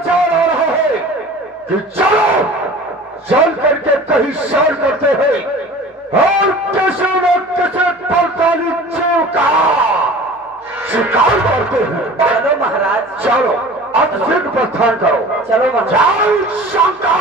विचार आ रहा है कि चलो चल करके कहीं सैर करते हैं और किसी न किसी पलटानी जीव का शिकार करते हैं। चलो महाराज, चलो अब सिद्ध प्रस्थान करो। चलो महाराज। जय शंकर।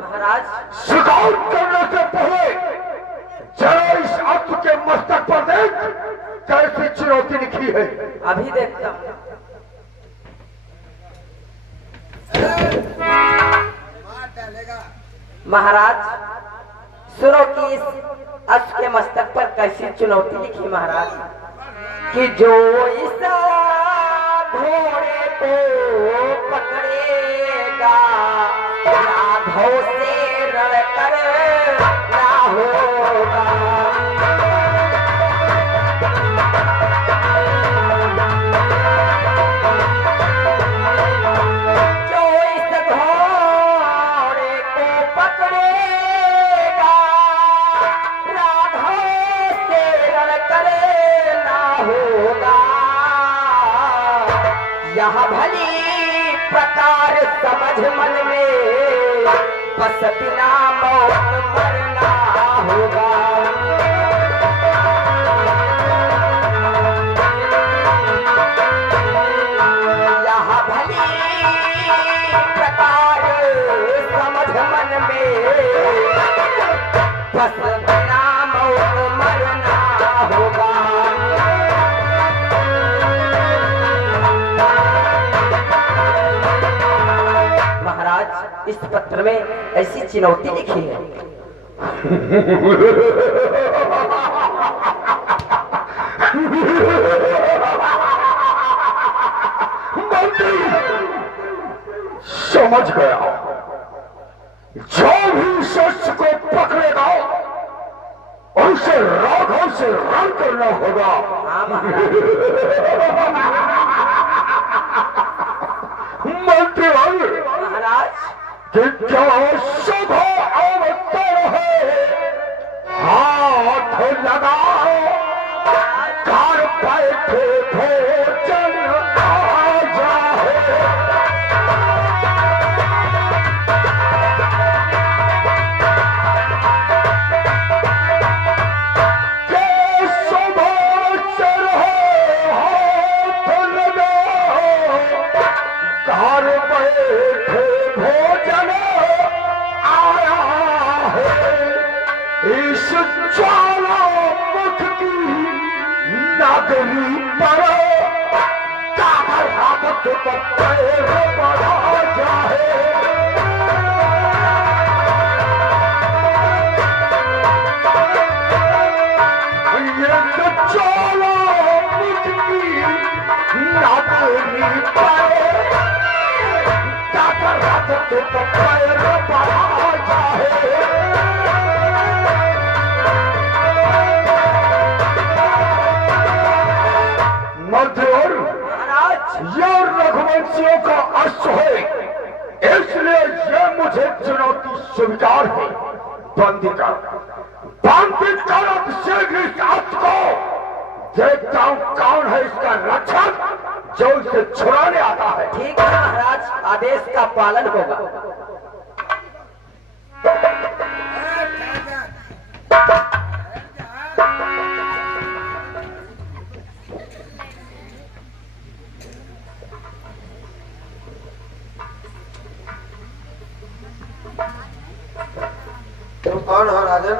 महाराज, शिकार करने से पहले जरा इस अश्व के मस्तक पर देख कैसी चुनौती लिखी है। अभी देखता हूँ। महाराज, सुरो की इस अश्व के मस्तक पर कैसी चुनौती लिखी महाराज कि जो इस घोड़े को पकड़ेगा राघव से रण करना होगा। जो इस घोड़े को पकड़ेगा राघव से रण करना होगा। यह भली प्रकार समझ मन में बस बिना मौत मरना होगा। यह भली प्रकार समझ मन में बस बिना मौत मरना होगा। महाराज, इस पत्र में ऐसी चुनौती लिखी है। समझ गया, जो भी शस्त्र को पकड़ेगा उसे राघव से रण करना होगा। हाँ महाराज। मंत्री महाराज, कि क्या शुभ अवसर है, हाथ लगाओ घर बैठे भोजन आ जाए। क्या शुभ अवसर है, हाथ लगाओ घर बैठे भोजन आया है। इस ज्वाला मुख की नगरी पर काबर रावत को पैर बढ़ा जाए। ये ज्वाला मुख की नगरी पर काबर रावत को पैर बढ़ा जाए। मर्दोर, यह रघुवंशियों का अश्व है, इसलिए यह मुझे चुनौती स्वीकार है। बंदी कर अब शीघ्र इस अश्व को। देखता हूं कौन है इसका रक्षक जो इसे छुड़ाने आता है। ठीक है महाराज, आदेश का पालन होगा। तुम कौन हो राजन?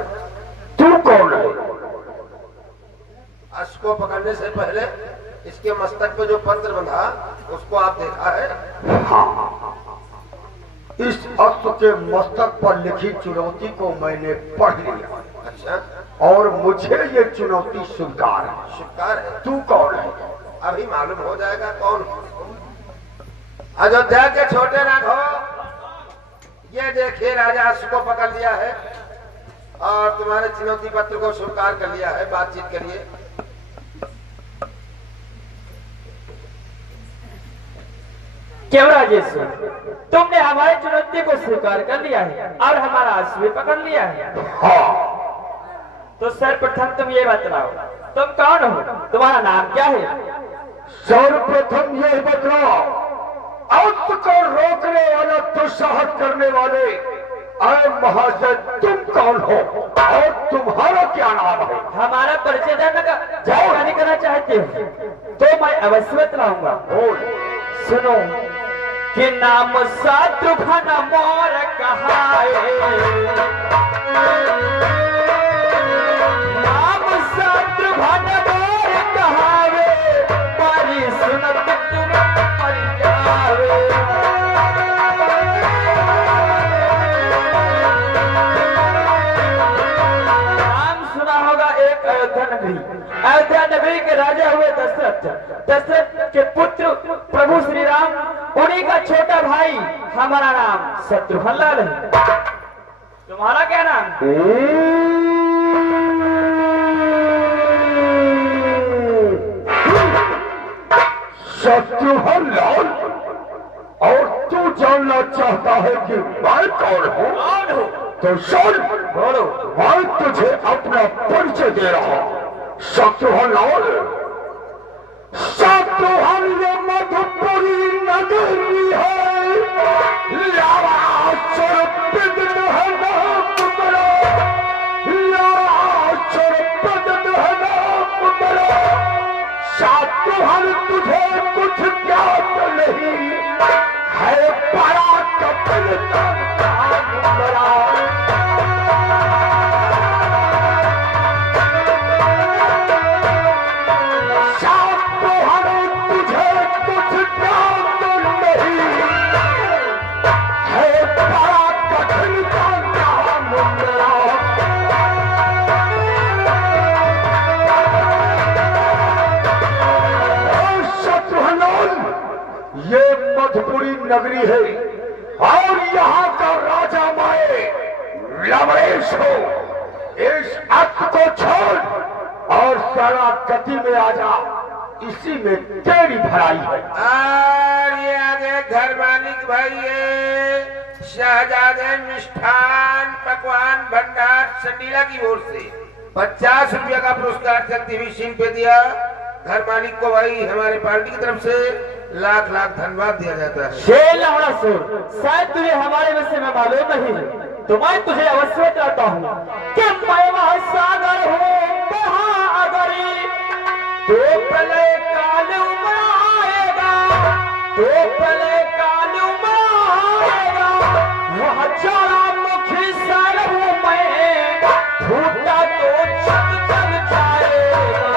तू कौन है? अश्व को पकड़ने से पहले इसके मस्तक पे जो पत्र बंधा उसको आप देखा है? हाँ, इस अश्व के मस्तक पर लिखी चुनौती को मैंने पढ़ लिया। अच्छा, और मुझे ये चुनौती स्वीकार है। शिकार है। तू कौन है? अभी मालूम हो जाएगा कौन हो। अयोध्या के छोटे राघव, ये देखिए राजा अश्व को पकड़ लिया है और तुम्हारे चुनौती पत्र को स्वीकार कर लिया है। बातचीत करिए। क्यों राजेश, तुमने हमारी चुनौती को स्वीकार कर लिया है और हमारा आंसू भी पकड़ लिया है। हाँ, तो सर्वप्रथम तुम ये बताओ, तुम कौन हो, तुम्हारा नाम क्या है? सर्वप्रथम यह बताओ, अंत को रोकने वाला, दुस्साहस करने वाले, अरे महाशय तुम कौन हो और तुम्हारा क्या नाम है? हमारा परिचय जानकारी करना चाहते हो तो मैं अवश्य बतलाऊंगा। सुनो कि नाम शत्रुघ्न मोर कहाए, नाम शत्रुघ्न मोर कहावे, मारी सुनत तुम मर जावे। नाम सुना होगा एक अयोध्या नगरी। अयोध्या नगरी के राजा हुए दशरथ। दशरथ के पुत्र प्रभु श्री राम, उन्हीं का छोटा भाई। हमारा नाम शत्रुघ्न लाल है। तुम्हारा क्या नाम? शत्रुघ्न लाल। और तू जानना चाहता है कि मैं कौन हूँ? तो सुन, बोलो। मैं तुझे अपना परिचय दे रहा हूँ। शत्रुघ्न लाल, शत्रुघ्न ये मधुपुरी नगरी है, लावाचर बिदन है नाम बड़ा, लावाचर बिदन है नाम बड़ा। शत्रुघ्न तुझे कुछ ज्ञात नहीं है, बड़ा कपिल का काम बड़ा। ये मधुपुरी नगरी है और यहाँ का राजा माए लवरेश हो। इस अक्त को छोड़ और सारा गति में आ जा, इसी में तेरी भलाई है। और ये आगे घर मालिक भाई, ये शहजादे मिष्ठान पकवान भंडार संडीला की ओर से 50 रुपया का पुरस्कार चलती हुई सीन पे दिया। घर मालिक को भाई हमारे पार्टी की तरफ से लाख लाख धन्यवाद दिया जाता है। शेर लवड़ा सुर, शायद तुझे हमारे विषय में मालूम नहीं है, तो मैं तुझे अवश्य बताता हूँ कि मैं वह सागर हूँ महाअगरी। तो प्रलय काल उमड़ाएगा, तो प्रलय काल उमड़ाएगा, वह ज्वालामुखी साल हूँ मैं, फूटा तो जग जग जाएगा।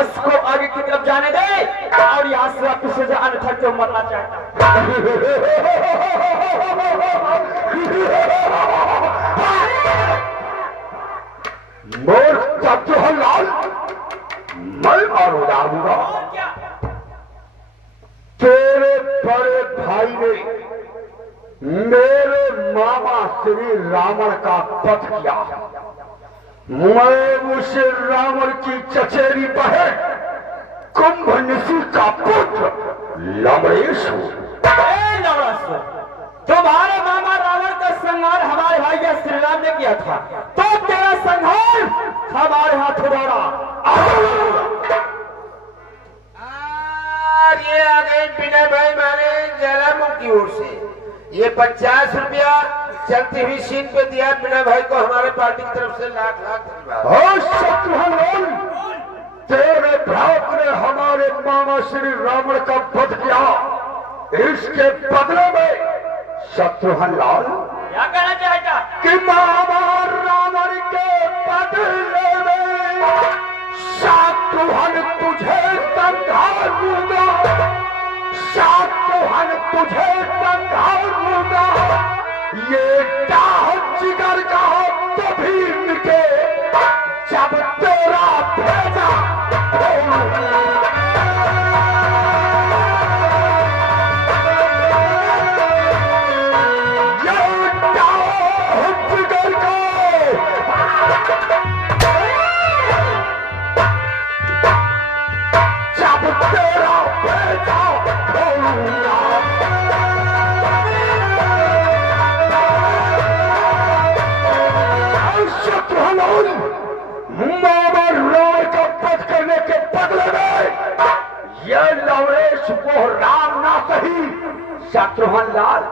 उसको आगे की तरफ जाने दे और यहाँ से वापस से अन्यथा क्यों मरना चाहता? मोर शत्रुघ्न लाल, मैं मारू डालूंगा। तेरे बड़े भाई ने मेरे मामा श्री रावण का वध किया। मैं उस रावण की चचेरी बहन कुंभनिशी का पुत्र लवरेश हूँ। तुम्हारे मामा रावण का संहार हमारे भाई श्री राम ने किया था, तो तेरा संहार हमारे हाथ दौड़ा। ये आ गए विनय भाई मारे जलामुख की ओर से ये 50 रुपया चलती हुई सीन पे दिया विनय भाई को हमारे पार्टी की तरफ से लाख लाख धन्यवाद। शत्रुघ्न, तेरे भ्रात ने हमारे मामा श्री रावण का वध किया, इसके बदले में शत्रुघ्न लाल क्या कहना चाहता? कि मामा रावण के बदले में शत्रुघ्न तुझे संघारूंगा, शत्रुघ्न तुझे संघारूंगा, ये डाह जिगर का तभी मिटे जब तेरा भेजा शत्रुघ्न लाल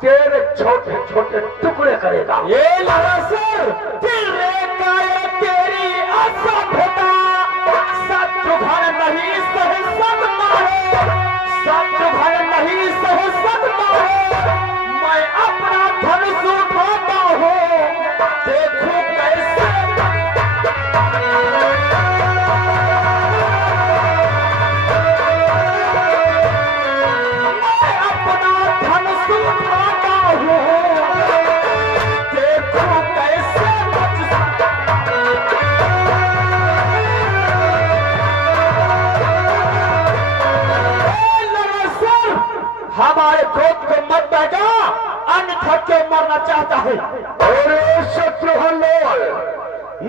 तेरे छोटे छोटे टुकड़े करेगा। ये लड़ासर तेरे काया तेरी असभ्यता शत्रुघ्न नहीं सह सकता है, शत्रुघ्न नहीं सह सकता है। मैं अपना धनुष उठाता हूँ, देखो कैसे हमारे क्रोध को मत बहका, अन्यथा क्यों मरना चाहता है। अरे शत्रुघ्न लाल,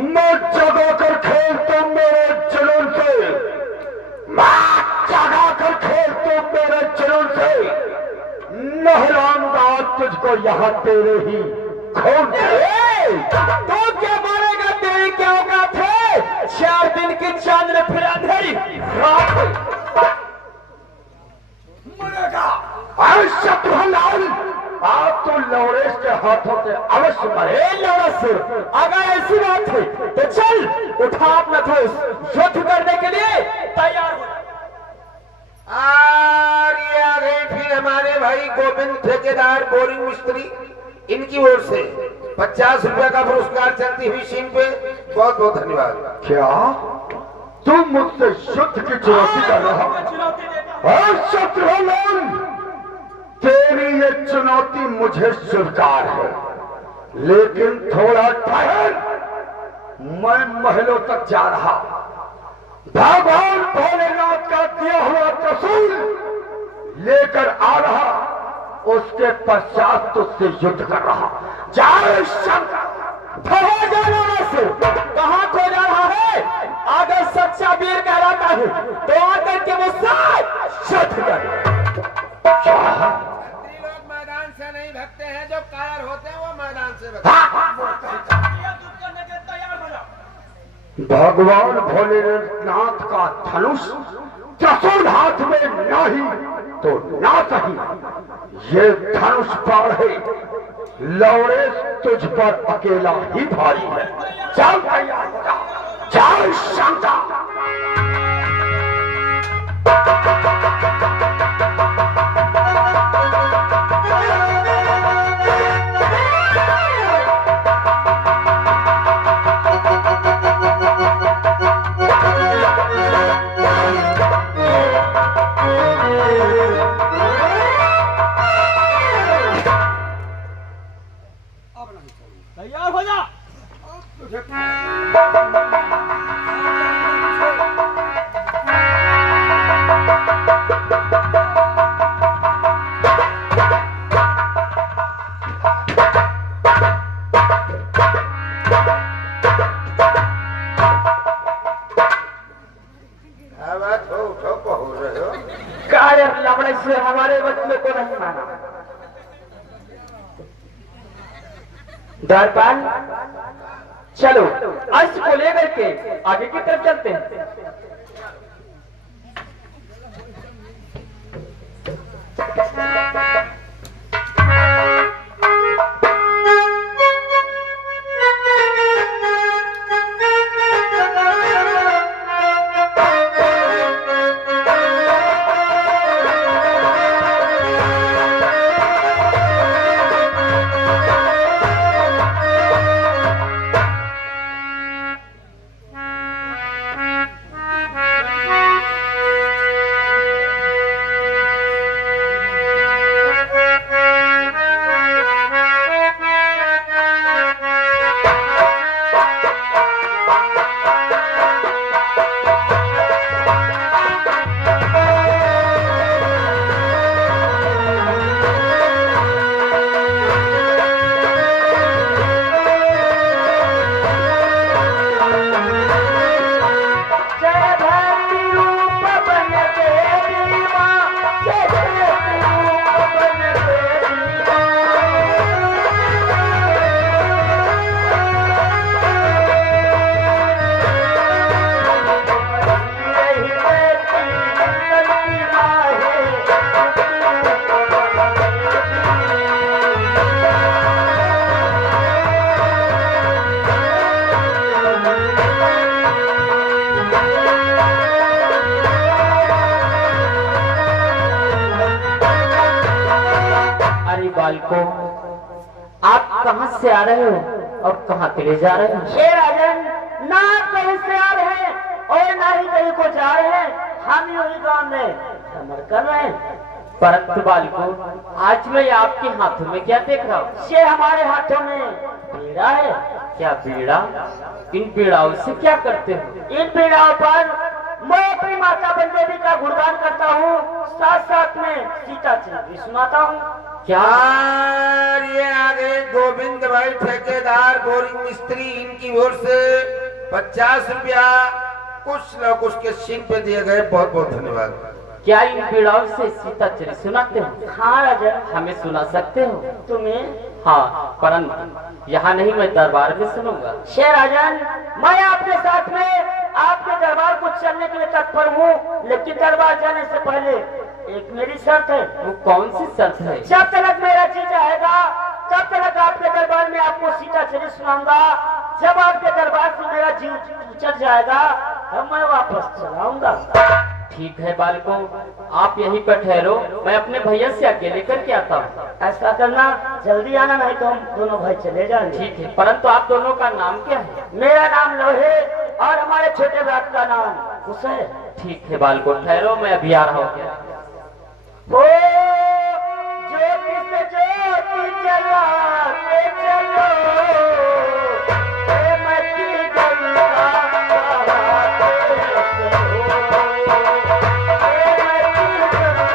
मैं जगा कर खेलता मेरे जुनून से, मैं जगा कर खेलता मेरे जुनून से, नहलाऊंगा तुझको यहाँ तेरे ही खून से। तो क्या मारेगा, तेरी क्या औकात है। 4 दिन की चांद ने फिर अंधेरी शत्रुघ्न लाल, आप तो लवरेश के हाथों से अवश्य मरे। लवरेश, अगर ऐसी बात है तो चल उठा अपना धनुष, युद्ध करने के लिए तैयार हो। ये आ गए फिर हमारे भाई गोविंद ठेकेदार बोरिंग मिस्त्री, इनकी ओर से 50 रुपया का पुरस्कार चलती हुई सीन पे बहुत बहुत धन्यवाद। क्या तुम मुझसे युद्ध की चुनौती कर रहा हो? शत्रुघ्न लाल, तेरी ये चुनौती मुझे स्वीकार है, लेकिन थोड़ा ठहर, मैं महलों तक जा रहा, भगवान भोलेनाथ का दिया हुआ त्रिशूल लेकर आ रहा, उसके पश्चात तुझसे युद्ध कर रहा। जय शंकर। कहाँ खो जा रहा है? अगर सच्चा वीर कहलाता है तो आकर के मुझसे युद्ध कर। लोग मैदान से नहीं भगते हैं, जो कायर होते हैं वो मैदान से भगते हैं। भगवान भोलेनाथ का धनुष त्रिशूल हाथ में नहीं तो ना सही, ये धनुष बाण है, लवरेश तुझ पर अकेला ही भारी है। चल तैयार हो जा। जय शंकर। तैयार हो जा। कायर लवड़े से हमारे बच्चे को नहीं माना। दरबार चलो अंश को लेकर के आगे की तरफ चलते हैं। बालकों, आप कहां से आ रहे हो और कहां के लिए जा रहे हो? हे राजन, ना कहीं से आ रहे हैं और ना ही कहीं को जा रहे हैं। हम यही गांव में भ्रमण कर रहे हैं। परंतु बालकों, आज मैं आपके हाथों में क्या देख रहा हूँ? ये हमारे हाथों में बीड़ा है। क्या बीड़ा? इन बीड़ाओं से क्या करते हो? इन बीड़ाओं पर मैं अपनी माता बंदेवी का गुणगान करता हूँ, साथ साथ में सीता चरित्र भी सुनाता हूँ। क्या? और ये आगे गोविंद भाई ठेकेदार बोरिंग मिस्त्री, इनकी ओर से 50 रुपया कुछ न कुछ के सिंह पे दिए गए। बहुत बहुत धन्यवाद। क्या इन बीड़ाओं से सीता चरित्र सुनाते हो? हाँ राजन, हमें सुना सकते हो? तुम्हें? हाँ, परंतु यहाँ नहीं, मैं दरबार में सुनूंगा। शेर राजन, मैं आपके साथ में आपके दरबार को चलने के लिए तत्पर हूँ, लेकिन दरबार जाने से पहले एक मेरी शर्त है। वो कौन सी शर्त है? जब तक मेरा जी चाहेगा तब तक आपके दरबार में आपको सीता चरित्र सुनाऊंगा। जब आपके दरबार से मेरा जी उचट जाएगा तब मैं वापस चलाऊंगा। ठीक है बालकों, आप यहीं पर ठहरो, मैं अपने भैया से आगे लेकर के आता हूँ। ऐसा करना, जल्दी आना, नहीं तो हम दोनों भाई चले जाएंगे। ठीक है, परंतु आप दोनों का नाम क्या है? मेरा नाम लोहे और हमारे छोटे बाप का नाम कुश है। ठीक है बालकों, ठहरो, मैं अभी आ रहा हूँ। ओ ज्योति से ज्योति जलाते चलो, प्रेम की गंगा बहाते चलो, प्रेम की गंगा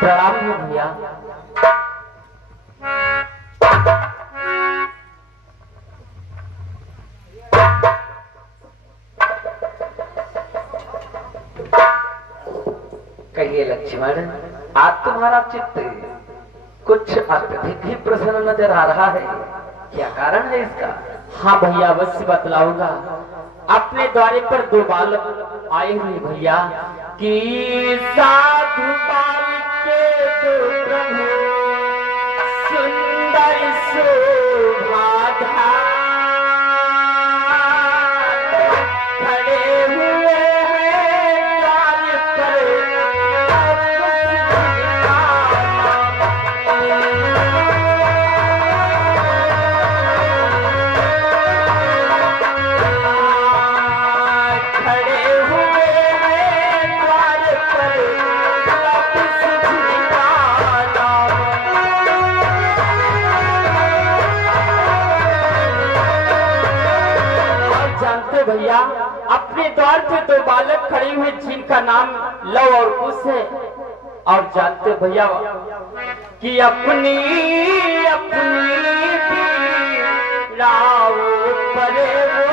प्रणाम हो भैया। कहिए लक्ष्मण, आज तुम्हारा चित्त कुछ अत्यधिक ही प्रसन्न नजर आ रहा है, क्या कारण है इसका? हाँ भैया, अवश्य बतलाऊंगा। अपने द्वारे पर 2 बालक आए हुए भैया कि साधु बालक के 2 प्रभु सुंदर शोभा खड़े हुए हैं द्वार पर। भैया, अपने द्वार पे 2 बालक खड़े हुए जिनका नाम लव और कुश है। और जानते भैया कि अपनी अपनी राव परे वो